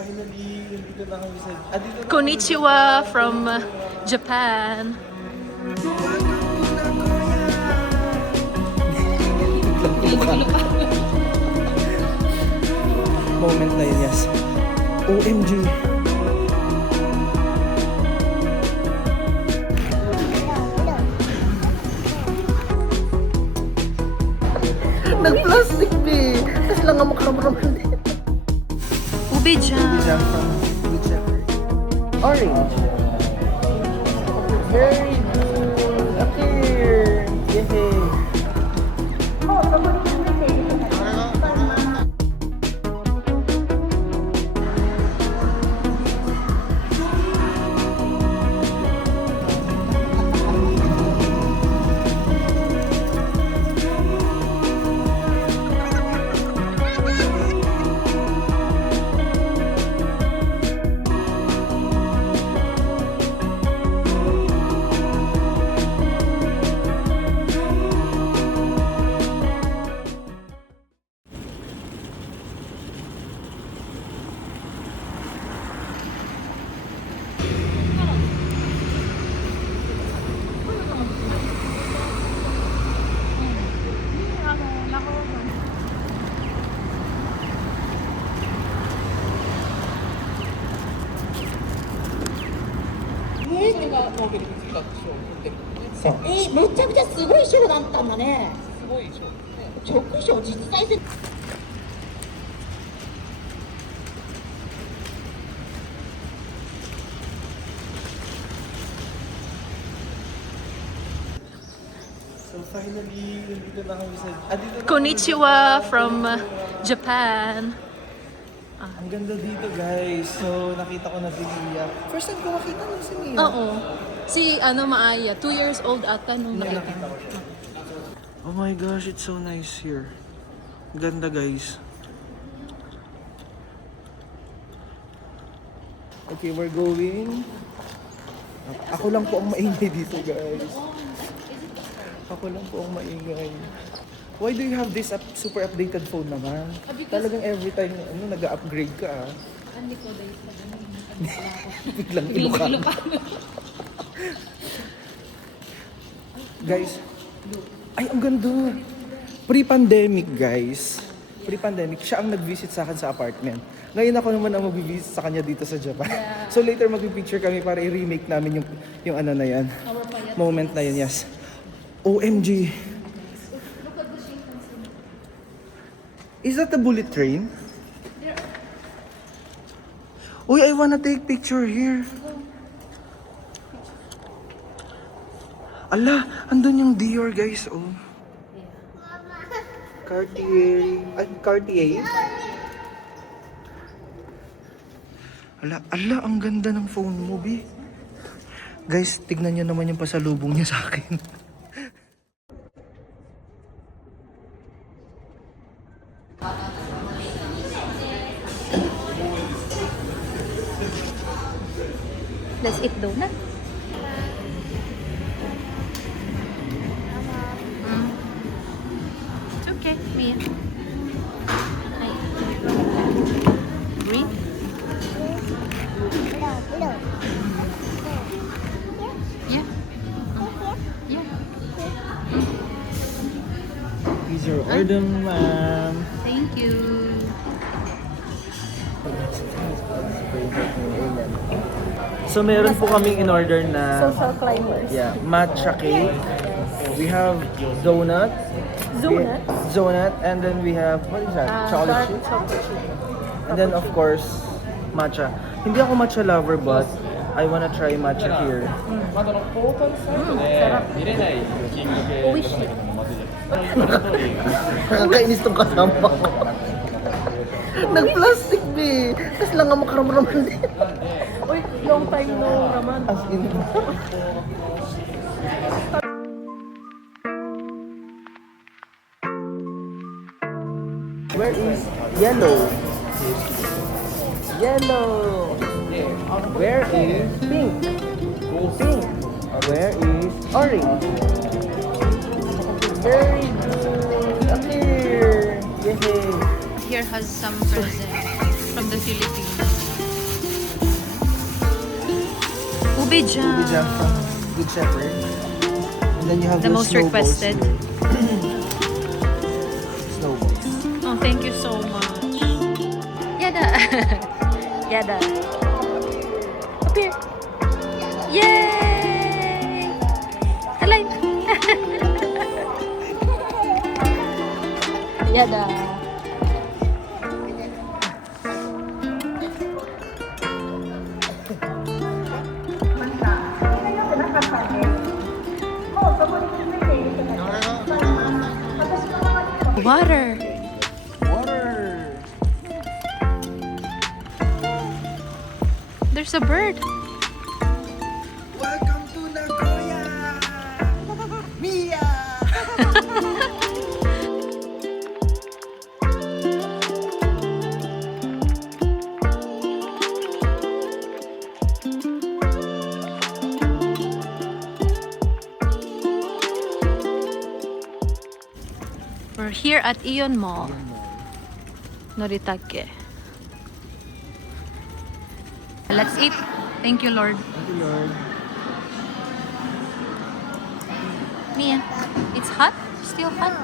finally, nandito na kami sa... dito na Konnichiwa from Japan. Moment na yun, yes. OMG. Nag-plastic be. Tapos lang ang makaraman din. Ube jam. Jam from whichever. Orange. Very good. Okay. Yay.めちゃくちゃすごい賞だったんだね。すごい賞。直賞実在する。So finally, nandito na kami sa... dito na Konnichiwa from Japan. Ang ganda dito, guys. So, nakita ko na si Mia. First time ko makita na si Mia. Oo. Si Maaya, 2 years old ata nung nakita Nakita mo. ko siya. Oh my gosh, it's so nice here. Ganda, guys. Okay, we're going. Ako lang po ang maingay dito, guys. Ako lang po ang maingay. Why do you have this super updated phone naman? Talagang every time nag-upgrade ka Hindi ko dahil sa Biglang Ilocano. Guys, ay ang ganda. Pre-pandemic, guys. Pre-pandemic, siya ang nag-visit sa akin sa apartment. Ngayon ako naman ang mag-visit sa kanya dito sa Japan. Yeah. So later mag-picture kami para i-remake namin yung ano na yan. Moment na yun, yes. OMG. Is that a bullet train? Uy, I wanna take picture here. Ala, andun yung Dior, guys, oh. Cartier. Cartier. Ala, ang ganda ng phone mo, Bi. Guys, tignan nyo naman yung pasalubong niya sa akin. Let's eat donut. It's okay, Mia. Hi. Green? Yeah. Yeah. Here's your order, ma'am. Thank you. So meron po kaming in-order na Social climbers. matcha cake. We have donut. Donut. And then we have, what is that? Chocolate chip. And then of course, matcha. Hindi ako matcha lover but I wanna try matcha here. Nakakainis tong kasama ko. Nag-plastic be. Tapos lang ang makaraman din. Uy, long time no naman. As in. Where is yellow? Yellow. Where is pink? Pink. Where is orange? Very good. Here. Yay. Here has some present from the Philippines. Ube jam. Ube jam from Good Shepherd. And then you have The your most snowballs requested. here. Snowballs. Oh, thank you so much. Yada. Yada. Up here. Yay! Halay. Yada. Water. Water! There's a bird. Welcome to Nagoya! Mia! We're here at Ion Mall, Noritake. Let's eat. Thank you, Lord. Thank you, Lord. Mia, it's hot? Still hot?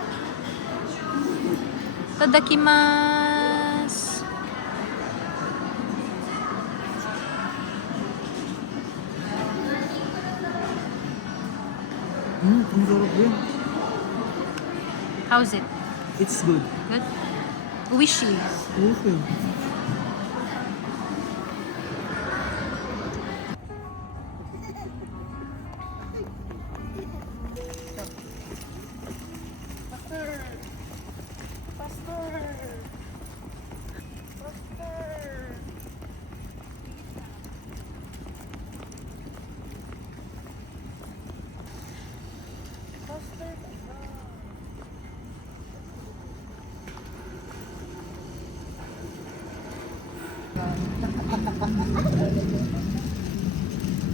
Tadakimasu. Ang sarap yun. How's it? It's good. Good? Wishy. Okay.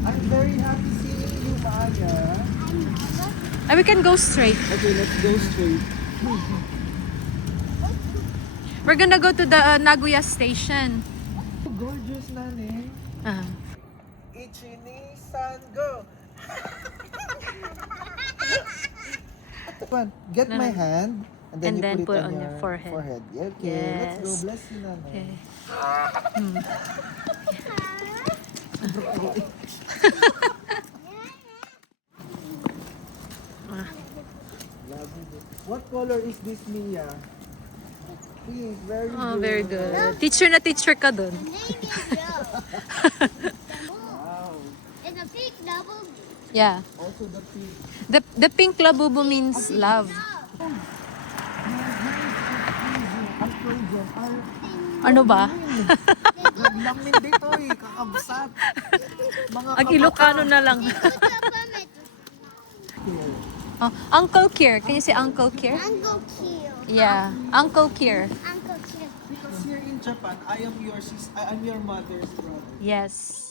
I'm very happy seeing you, Maya. Ah, we can go straight. Okay, let's go straight. We're gonna go to the Nagoya station. Gorgeous, Nane. Ah. Ichini-san, go! Come on, get No. my hand and then And you then put it put on on your your forehead. Yeah, okay, let's go. Yes. Bless you, Nane. Okay. What color is this, Mia? Pink, very Oh, good. very good. Teacher na teacher ka dun. Wow. And a big double. Yeah. Also the pink. The pink labubu means love. Ang Trojan, Ano ba? Naglamin dito eh, kakabsat. Mga Ang Ilocano na lang. Oh, Uncle Kier. Can you say Uncle Kier? Uncle Q. Yeah. Uncle Kier. Uncle Q. Because here in Japan, I am your mother's brother. Yes.